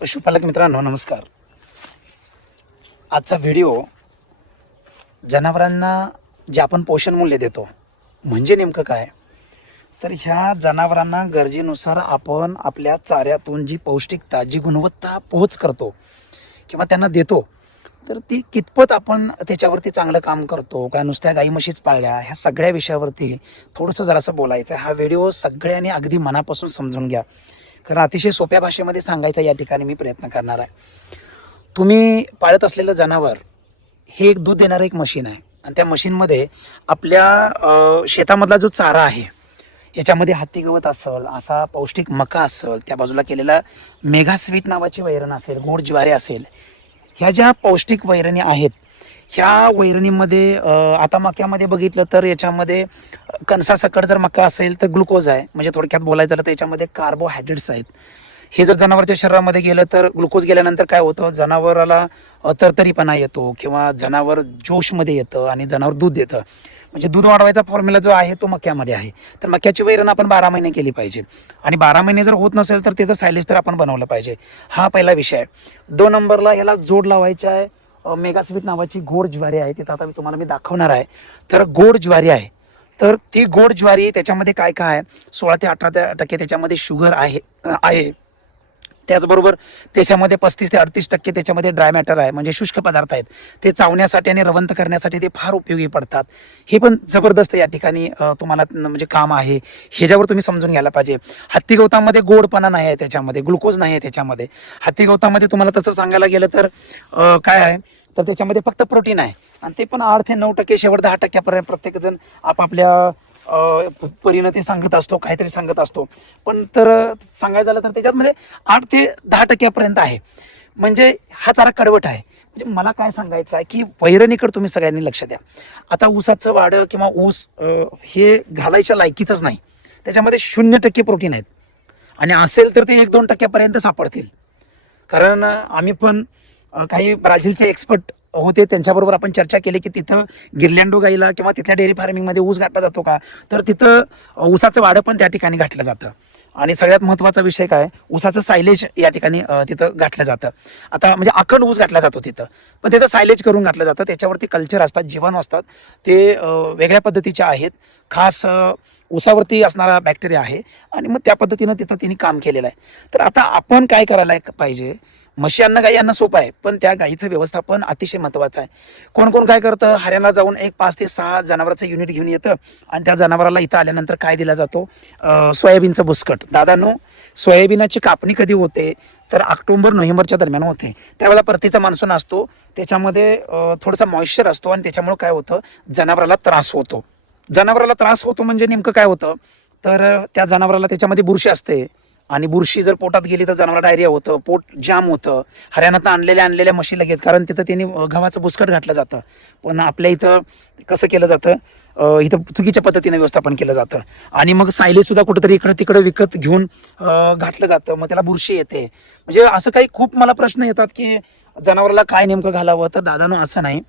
पशुपालक मित्रांनो नमस्कार. आजचा व्हिडिओ जनावरांना जे आपण पोषण मूल्य देतो म्हणजे नेमकं काय? तर ह्या जनावरांना गरजेनुसार आपण आपल्या चाऱ्यातून जी पौष्टिकता जी गुणवत्ता पोहोच करतो किंवा त्यांना देतो तर ती कितपत आपण त्याच्यावरती चांगलं काम करतो काय नुसत्या गाई म्हशीच पाळल्या ह्या सगळ्या विषयावरती थोडंसं जरासं बोलायचं हा व्हिडिओ सगळ्यांनी अगदी मनापासून समजून घ्या. कारण अतिशय सोप्या भाषेमध्ये सांगायचा या ठिकाणी मी प्रयत्न करणार आहे. तुम्ही पाळत असलेलं जनावर हे एक दूध देणारं एक मशीन आहे. आणि त्या मशीनमध्ये आपल्या शेतामधला जो चारा आहे याच्यामध्ये हत्ती गवत असेल असा पौष्टिक मका असेल त्या बाजूला केलेला मेघा स्वीट नावाची वैरण असेल गोड ज्वारी असेल ह्या ज्या पौष्टिक वैरणी आहेत ह्या वैरणीमध्ये आता मक्यामध्ये बघितलं तर याच्यामध्ये कणसासकट जर मका असेल तर ग्लुकोज आहे. म्हणजे थोडक्यात बोलायचं झालं तर याच्यामध्ये कार्बोहायड्रेट्स आहेत. हे जर जनावरच्या शरीरामध्ये गेलं तर ग्लुकोज गेल्यानंतर काय होतं? जनावराला तरतरीपणा येतो किंवा जनावर जोशमध्ये येतं आणि जनावर दूध देतं. म्हणजे दूध वाढवायचा फॉर्म्युला जो आहे तो मक्यामध्ये आहे. तर मक्याची वैरण आपण बारा महिने केली पाहिजे. आणि बारा महिने जर होत नसेल तर त्याचं सायलेज तर आपण बनवलं पाहिजे. हा पहिला विषय आहे. दोन नंबरला ह्याला जोड लावायचा आहे. मेगास्वीट नावाची गोड ज्वारी आहे तिथं आता मी तुम्हाला मी दाखवणार आहे. तर गोड ज्वारी आहे. तर ती गोड ज्वारी त्याच्यामध्ये काय काय आहे? सोळा ते अठरा टक्के त्याच्यामध्ये शुगर आहे आहे. त्याचबरोबर त्याच्यामध्ये पस्तीस ते अडतीस टक्के त्याच्यामध्ये ड्राय मॅटर आहे. म्हणजे शुष्क पदार्थ आहेत. ते चावण्यासाठी आणि रवंत करण्यासाठी ते फार उपयोगी पडतात. हे पण जबरदस्त या ठिकाणी तुम्हाला म्हणजे काम आहे. ह्याच्यावर तुम्ही समजून घ्यायला पाहिजे. हत्ती गवतामध्ये गोडपणा नाही आहे त्याच्यामध्ये. ग्लुकोज नाही आहे त्याच्यामध्ये. हत्ती गवतामध्ये तुम्हाला तसं सांगायला गेलं तर काय आहे? तर त्याच्यामध्ये फक्त प्रोटीन आहे. आणि ते पण आठ ते नऊ टक्के शेवट दहा टक्क्यापर्यंत प्रत्येकजण आपापल्या परिणती परीनं ते सांगत असतो काहीतरी सांगत असतो. पण तर सांगायचं झालं तर त्याच्यामध्ये म्हणजे आठ ते दहा टक्क्यापर्यंत आहे. म्हणजे हा चारा कडवट आहे. म्हणजे मला काय सांगायचं आहे की वैरणीकडे तुम्ही सगळ्यांनी लक्ष द्या. आता ऊसाचं वाढं किंवा ऊस हे घालायच्या लायकीचंच नाही. त्याच्यामध्ये शून्य टक्के प्रोटीन आहेत. आणि असेल तर ते एक दोन टक्क्यापर्यंत सापडतील. कारण आम्ही पण काही ब्राझीलचे एक्सपर्ट होते त्यांच्याबरोबर आपण चर्चा केली की तिथं गिरलँडो गाईला किंवा तिथल्या डेअरी फार्मिंगमध्ये ऊस घातला जातो का? तर तिथं ऊसाचं वाडं पण त्या ठिकाणी घातलं जातं. आणि सगळ्यात महत्त्वाचा विषय काय? ऊसाचं सायलेज या ठिकाणी तिथं घातलं जातं. आता म्हणजे अखंड ऊस घातला जातो तिथं. पण त्याचं सायलेज करून घातलं जातं. त्याच्यावरती कल्चर असतात जीवाणू असतात. ते वेगळ्या पद्धतीचे आहेत. खास ऊसावरती असणारा बॅक्टेरिया आहे. आणि मग त्या पद्धतीनं तिथं त्यांनी काम केलेलं आहे. तर आता आपण काय करायला पाहिजे? म्हशी अन्न गाई यांना सोपं आहे पण त्या गाईचं व्यवस्थापन अतिशय महत्त्वाचं आहे. कोण कोण काय करतं हरियाणा जाऊन एक पाच ते सहा जनावरांचं युनिट घेऊन येतं आणि त्या जनावराला इथं आल्यानंतर काय दिला जातो? सोयाबीनचं बुसकट. दादानो सोयाबीनाची कापणी कधी होते? तर ऑक्टोंबर नोव्हेंबरच्या दरम्यान होते. त्यावेळेला परतीचा मान्सून असतो त्याच्यामध्ये थोडासा मॉइश्चर असतो आणि त्याच्यामुळे काय होतं? जनावराला त्रास होतो. जनावराला त्रास होतो म्हणजे नेमकं काय होतं? तर त्या जनावराला त्याच्यामध्ये बुरशी असते. आणि बुरशी जर पोटात गेली तर जनावर डायरिया होतं पोट जाम होतं. हरियाणातनं आणलेल्या आणलेल्या मशीन लगेच कारण तिथं त्यांनी गव्हाचं बुसकट घातलं जातं. पण आपल्या इथं कसं केलं जातं? इथं चुकीच्या पद्धतीने व्यवस्थापन केलं जातं. आणि मग सायलेसुद्धा कुठंतरी इकडं तिकडं विकत घेऊन घातलं जातं. मग त्याला बुरशी येते. म्हणजे असं काही खूप मला प्रश्न येतात की जनावराला काय नेमकं घालावं? तर दादानं असं नाही.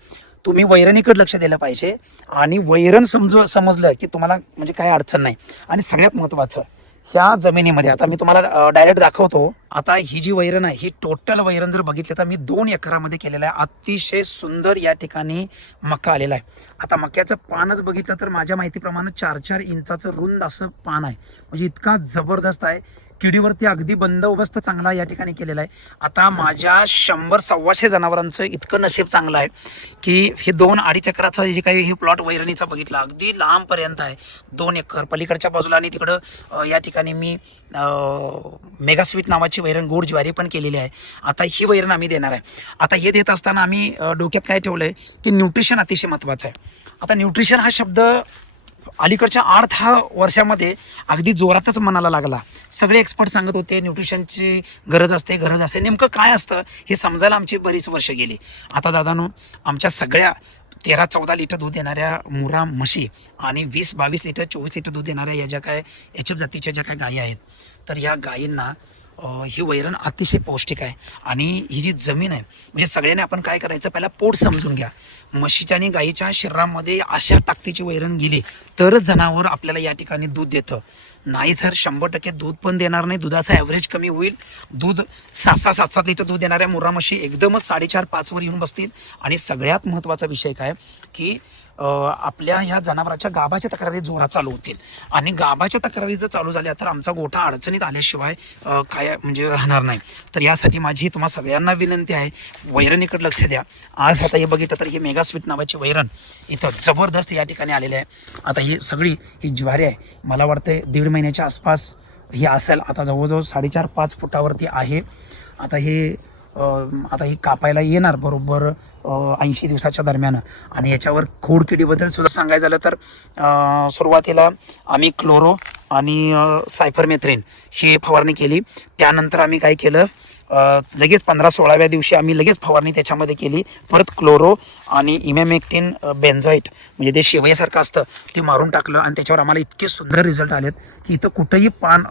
तुम्ही वैरणीकडे लक्ष दिलं पाहिजे. आणि वैरण समजू समजलं की तुम्हाला म्हणजे काय अडचण नाही. आणि सगळ्यात महत्त्वाचं ह्या जमिनीमध्ये आता मी तुम्हाला डायरेक्ट दाखवतो. आता ही जी वैरण आहे ही टोटल वैरण जर बघितलं तर मी दोन एकरामध्ये केलेलं आहे. अतिशय सुंदर या ठिकाणी मका आलेला आहे. आता मक्याचं पानच बघितलं तर माझ्या माहितीप्रमाणे चार चार इंचाचं रुंद असं पान आहे. म्हणजे इतका जबरदस्त आहे. किडीवरती अगदी बंदोबस्त चांगला या ठिकाणी केलेला आहे. आता माझ्या शंभर सव्वाशे जनावरांचं इतकं नशीब चांगलं आहे की हे दोन अडीच एकराचं जे काही हे प्लॉट वैरणीचा बघितला अगदी लांबपर्यंत आहे. दोन एकर पलीकडच्या बाजूला आणि तिकडं या ठिकाणी मी मेगास्वीट नावाची वैरण गोड ज्वारी पण केलेली आहे. आता ही वैरण आम्ही देणार आहे. आता हे देत असताना आम्ही डोक्यात काय ठेवलं आहे की न्यूट्रिशन अतिशय महत्त्वाचं आहे. आता न्यूट्रिशन हा शब्द अलीकडच्या आठ दहा वर्षामध्ये अगदी जोरातच मनाला लागला. सगळे एक्सपर्ट सांगत होते न्यूट्रिशनची गरज असते गरज असते. नेमकं काय असतं हे समजायला आमची बरीच वर्ष गेली. आता दादानो आमच्या सगळ्या तेरा चौदा लिटर दूध देणाऱ्या मुरा म्हशी आणि वीस बावीस लिटर चोवीस लिटर दूध देणाऱ्या या ज्या काय एच एफ जातीच्या ज्या काय गायी आहेत तर ह्या गायींना ही वैरण अतिशय पौष्टिक आहे. आणि ही जी जमीन आहे म्हणजे सगळ्यांनी आपण काय करायचं पहिला पोट समजून घ्या. म्हशीच्या आणि गायीच्या शरीरामध्ये अशा ताकदीची वैरण गेली तरच जनावर आपल्याला या ठिकाणी दूध देतं. नाही तर शंभर टक्के दूध पण देणार नाही. दुधाचा ॲव्हरेज कमी होईल. दूध सहा सहा सात सात लिटर दूध देणाऱ्या मुर्रा म्हशी एकदमच साडेचार पाचवर येऊन बसतील. आणि सगळ्यात महत्त्वाचा विषय काय? की आपल्या ह्या जनावराच्या गाभाच्या तक्रारी जोरात चालू होतील. आणि गाभाच्या तक्रारी जर चालू झाल्या तर आमचा गोठा अडचणीत आल्याशिवाय काय म्हणजे राहणार नाही. तर यासाठी माझी तुम्हा सगळ्यांना विनंती आहे. वैरणीकडे लक्ष द्या. आज आता हे बघितलं तर ही मेगा स्वीट नावाची वैरण इथं जबरदस्त या ठिकाणी आलेली आहे. आता ही सगळी ही ज्वारी आहे. मला वाटतं दीड महिन्याच्या आसपास हे असेल. आता जवळजवळ साडेचार पाच फुटावरती आहे. आता हे आता हे कापायला येणार बरोबर ऐंशी दिवसाच्या दरम्यान. आणि याच्यावर खोडकिडीबद्दल सुद्धा सांगायचं झालं तर सुरुवातीला आम्ही क्लोरो आणि सायफरमेथ्रेन ही फवारणी केली. त्यानंतर आम्ही काय केलं लगेच पंधरा सोळाव्या दिवशी आम्ही लगेच फवारणी त्याच्यामध्ये केली. परत क्लोरो आणि इमॅमेक्टिन बेन्झॉईट म्हणजे ते शिवयासारखं असतं ते मारून टाकलं आणि त्याच्यावर आम्हाला इतके सुंदर रिझल्ट आलेत की इथं कुठंही पान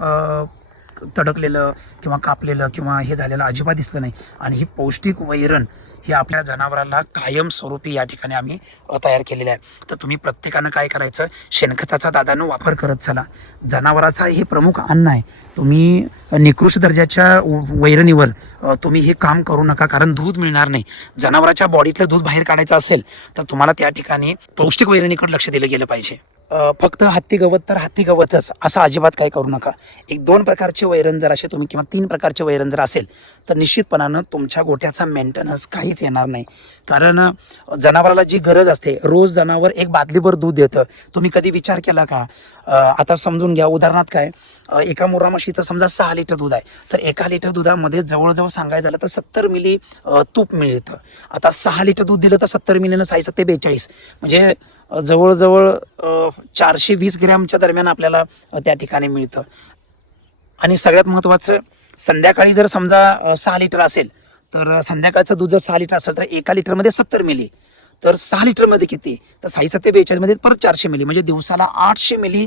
तडकलेलं किंवा कापलेलं किंवा हे झालेलं अजिबात दिसलं नाही. आणि ही पौष्टिक वैरण हे आपल्या जनावराला कायमस्वरूपी या ठिकाणी आम्ही तयार केलेलं आहे. तर तुम्ही प्रत्येकानं काय करायचं? शेणखताचा दादानं वापर करत चला. जनावराचा हे प्रमुख अन्न आहे. तुम्ही निकृष्ट दर्जाच्या व- वैरणीवर तुम्ही हे काम करू नका कारण दूध मिळणार नाही. जनावराच्या बॉडीतलं दूध बाहेर काढायचं असेल तर तुम्हाला त्या ठिकाणी पौष्टिक वैरणीकडे लक्ष दिलं गेलं पाहिजे. फक्त हत्ती गवत तर हत्ती गवतच असं अजिबात काय करू नका. एक दोन प्रकारचे वैरण जर असे तुम्ही किंवा तीन प्रकारचे वैरण जर असेल तर निश्चितपणानं तुमच्या गोठ्याचा मेंटेनन्स काहीच येणार नाही. कारण जनावराला जी गरज असते रोज जनावर एक बादलीभर दूध देतं. तुम्ही कधी विचार केला का? आता समजून घ्या उदाहरणार्थ काय? एका मुर्रा म्हशीचं समजा सहा लिटर दूध आहे तर एका लिटर दुधामध्ये जवळजवळ सांगायचं झालं तर सत्तर मिली तूप मिळतं. आता सहा लिटर दूध दिलं तर सत्तर मिलीनं साई सत्ते बेचाळीस. म्हणजे जवळजवळ चारशे वीस ग्रॅमच्या दरम्यान आपल्याला त्या ठिकाणी मिळतं. आणि सगळ्यात महत्त्वाचं संध्याकाळी जर समजा सहा लिटर असेल तर संध्याकाळचं दूध जर सहा लिटर असेल तर एका लिटरमध्ये सत्तर मिली. तर सहा लिटरमध्ये किती? तर साई सत्ते बेचाळीसमध्ये परत चारशे मिली. म्हणजे दिवसाला आठशे मिली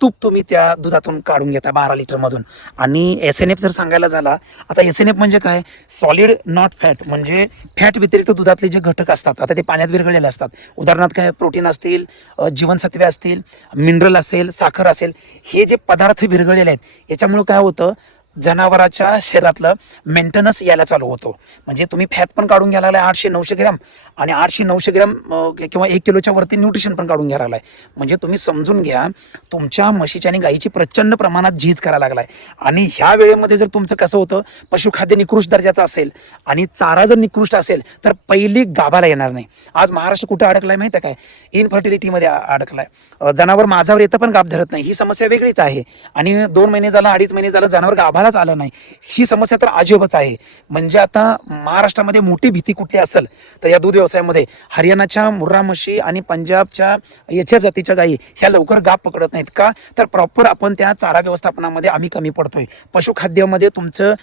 तूप तुम्ही त्या दुधातून काढून घेता बारा लिटरमधून आणि एस एन एफ जर सांगायला झाला आता एस एन एफ म्हणजे काय? सॉलिड नॉट फॅट म्हणजे फॅट व्यतिरिक्त दुधातले जे घटक असतात आता ते पाण्यात विरघळलेले असतात. उदाहरणार्थ काय? प्रोटीन असतील जीवनसत्वे असतील मिनरल असेल साखर असेल हे जे पदार्थ विरघळलेले आहेत याच्यामुळं काय होतं? जनावराच्या शरीरातलं मेंटेनन्स यायला चालू होतो. म्हणजे तुम्ही फॅट पण काढून घ्यायला आठशे नऊशे ग्रॅम. आणि आठशे नऊशे ग्रॅम किंवा एक किलोच्या वरती न्यूट्रिशन पण काढून घ्यायला लागलाय. म्हणजे तुम्ही समजून घ्या तुमच्या म्हशीच्या आणि गाईची प्रचंड प्रमाणात झीज करायला लागलाय. आणि ह्या वेळेमध्ये जर तुमचं कसं होतं पशुखाद्य निकृष्ट दर्जाचं असेल आणि चारा जर निकृष्ट असेल तर पहिली गाभाला येणार नाही. आज महाराष्ट्र कुठे अडकलाय माहिती आहे काय? इनफर्टिलिटीमध्ये अडकलाय. जनावर माझावर येतं पण गाभ धरत नाही. ही समस्या वेगळीच आहे. आणि दोन महिने झालं अडीच महिने झालं जनावर गाभालाच आलं नाही. ही समस्या तर अजिबच आहे. म्हणजे आता महाराष्ट्रामध्ये मोठी भीती कुठली असेल तर या दूध व्यवसायामध्ये हरियाणाच्या मुर्रा म्हशी आणि पंजाबच्या एच एफ जातीच्या गायी ह्या लवकर गाप पकडत नाहीत का? तर प्रॉपर आपण त्या चारा व्यवस्थापनामध्ये आम्ही कमी पडतोय. पशुखाद्यामध्ये तुमचं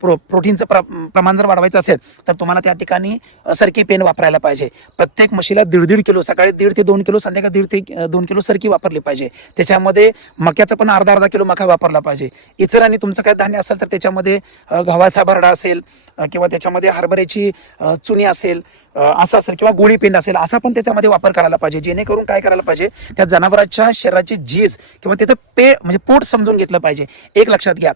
प्रो प्रोटीनचं प्र प्रमाण जर वाढवायचं असेल तर तुम्हाला त्या ठिकाणी सरकी पेन वापरायला पाहिजे. प्रत्येक म्हशीला दीड दीड किलो सकाळी दीड ते दोन किलो संध्याकाळी दीड ते दोन किलो सरकी वापरली पाहिजे. त्याच्यामध्ये मक्याचा पण अर्धा अर्धा किलो मका वापरला पाहिजे. इतर आणि तुमचं काय धान्य असेल तर त्याच्यामध्ये गव्हाचा भरडा असेल किंवा त्याच्यामध्ये हरभऱ्याची चुनी असेल असं असेल किंवा गोळीपिंड असेल असा पण त्याच्यामध्ये वापर करायला पाहिजे. जेणेकरून काय करायला पाहिजे? त्या जनावराच्या शरीराची झीज किंवा त्याचं पे म्हणजे पोट समजून घेतलं पाहिजे. एक लक्षात घ्या.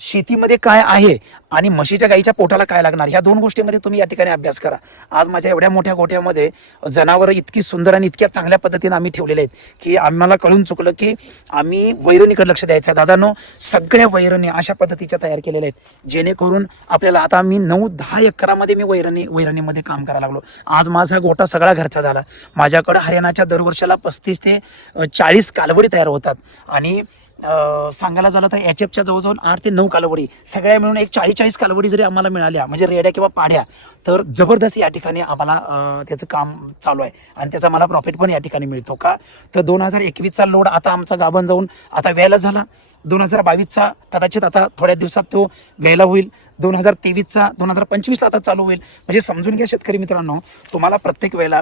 शेतीमध्ये काय आहे आणि म्हशीच्या गाईच्या पोटाला काय लागणार? ह्या दोन गोष्टीमध्ये तुम्ही या ठिकाणी अभ्यास करा. आज माझ्या एवढ्या मोठ्या गोठ्यामध्ये जनावरं इतकी सुंदर आणि इतक्या चांगल्या पद्धतीने आम्ही ठेवलेले आहेत की आम्हाला कळून चुकलं की आम्ही वैरणीकडे लक्ष द्यायचं आहे. दादानो सगळ्या वैरणी अशा पद्धतीच्या तयार केलेल्या आहेत जेणेकरून आपल्याला आता आम्ही नऊ दहा एकरामध्ये मी वैरणी वैरणीमध्ये काम करायला लागलो. आज माझा गोठा सगळा घरचा झाला. माझ्याकडं हरियाणाच्या दरवर्षाला पस्तीस ते चाळीस कालवडी तयार होतात. आणि सांगायला झालं तर एच एफच्या जवळजवळ आठ ते नऊ कालवडी सगळ्या मिळून एक चाळीस चाळीस कालवडी जरी आम्हाला मिळाल्या म्हणजे रेड्या किंवा पाड्या तर जबरदस्त या ठिकाणी आम्हाला त्याचं काम चालू आहे. आणि त्याचा मला प्रॉफिट पण या ठिकाणी मिळतो का? तर दोन हजार एकवीसचा लोड आता आमचा गाभण जाऊन आता व्यायला झाला. दोन हजार बावीसचा कदाचित आता थोड्या दिवसात तो व्यायला होईल. दोन हजार तेवीसचा दोन हजार पंचवीसला आता चालू होईल. म्हणजे समजून घ्या शेतकरी मित्रांनो तुम्हाला प्रत्येक वेळेला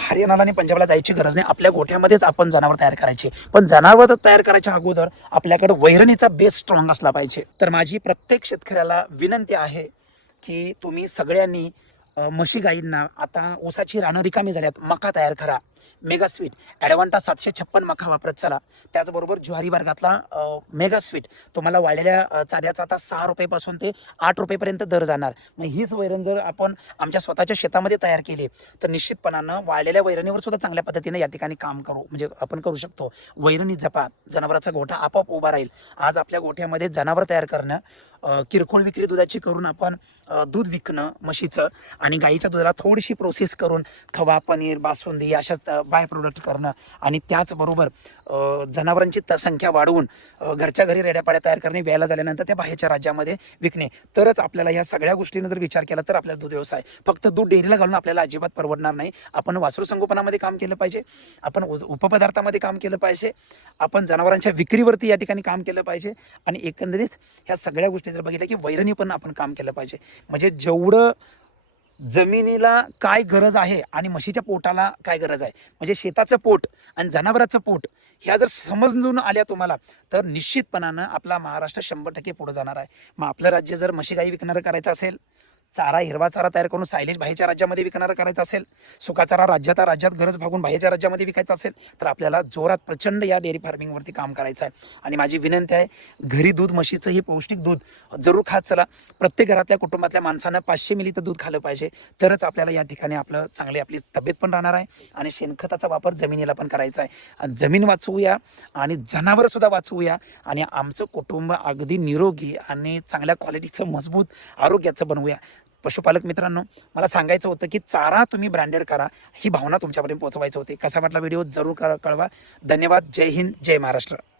हरियाणाला आणि पंजाबला जायची गरज नाही. आपल्या गोठ्यामध्येच आपण जनावर तयार करायचे. पण जनावर तयार करायच्या अगोदर आपल्याकडे वैरणीचा बेस स्ट्रॉंग असला पाहिजे. तर माझी प्रत्येक शेतकऱ्याला विनंती आहे की तुम्ही सगळ्यांनी म्हशी गाईंना आता ऊसाची रानं रिकामी झाल्यात मका तयार करा. Mega sweet. ॲडवांटा सातशे छप्पन मका वापरत चला. त्याचबरोबर ज्वारी वर्गातला मेगा स्वीट. तुम्हाला वाढलेल्या चाऱ्याचा आता सहा रुपयेपासून ते आठ रुपयेपर्यंत दर जाणार. मग हीच वैरण जर आपण आमच्या स्वतःच्या शेतामध्ये तयार केली तर निश्चितपणानं वाढलेल्या वैरणीवर सुद्धा चांगल्या पद्धतीने या ठिकाणी काम करू म्हणजे आपण करू शकतो. वैरणी जपा जनावराचा गोठा आपोआप उभा राहील. आज आपल्या गोठ्यामध्ये जनावर तयार करणं किरकोळ विक्री दुधाची करून आपण दूध विकणं म्हशीचं आणि गाईच्या दुधाला थोडीशी प्रोसेस करून खवा पनीर बासुंदी अशा बाय प्रोडक्ट करणं आणि त्याचबरोबर जनावरांची संख्या वाढवून घरच्या घरी रेड्यापाड्या तयार करणे व्यायला झाल्यानंतर त्या बाहेरच्या राज्यामध्ये विकणे. तरच आपल्याला ह्या सगळ्या गोष्टीनं जर विचार केला तर आपल्याला दूध व्यवसाय फक्त दूध डेअरीला घालून आपल्याला अजिबात परवडणार नाही. आपण वासरू संगोपनामध्ये काम केलं पाहिजे आपण उपपदार्थामध्ये काम केलं पाहिजे आपण जनावरांच्या विक्रीवरती या ठिकाणी काम केलं पाहिजे आणि एकंदरीत ह्या सगळ्या गोष्टी जर बघितल्या की वैरणी पण आपण काम केलं पाहिजे. म्हणजे जेवढं जमिनीला काय गरज आहे आणि म्हशीच्या पोटाला काय गरज आहे. म्हणजे शेताचं पोट आणि जनावराचं पोट ह्या जर समजून आल्या तुम्हाला तर निश्चितपणानं आपला महाराष्ट्र शंभर टक्के पुढे जाणार आहे. मग आपलं राज्य जर म्हशी गाई विकणारं करायचं असेल चारा हिरवा चारा तयार करून सायलेज बाहेरच्या राज्यामध्ये विकणारं करायचा असेल सुका चारा राज्यात राज्यात गरज भागून बाहेरच्या राज्यामध्ये विकायचा असेल तर आपल्याला जोरात प्रचंड या डेअरी फार्मिंगवरती काम करायचं आहे. आणि माझी विनंती आहे घरी दूध म्हशीचं हे पौष्टिक दूध जरूर खात चला. प्रत्येक घरातल्या कुटुंबातल्या माणसानं पाचशे मिली तर दूध खालं पाहिजे तरच आपल्याला या ठिकाणी आपलं चांगली आपली तब्येत पण राहणार आहे आणि शेणखताचा वापर जमिनीला पण करायचा आहे. जमीन वाचवूया आणि जनावरसुद्धा वाचवूया आणि आमचं कुटुंब अगदी निरोगी आणि चांगल्या क्वालिटीचं मजबूत आरोग्याचं बनवूया. पशुपालक मित्रांनो मला सांगायचं होतं की चारा तुम्ही ब्रँडेड करा. ही भावना तुमच्यापर्यंत पोहोचवायची होती. कसा वाटला व्हिडिओ जरूर कळ- कळवा. धन्यवाद. जय हिंद. जय महाराष्ट्र.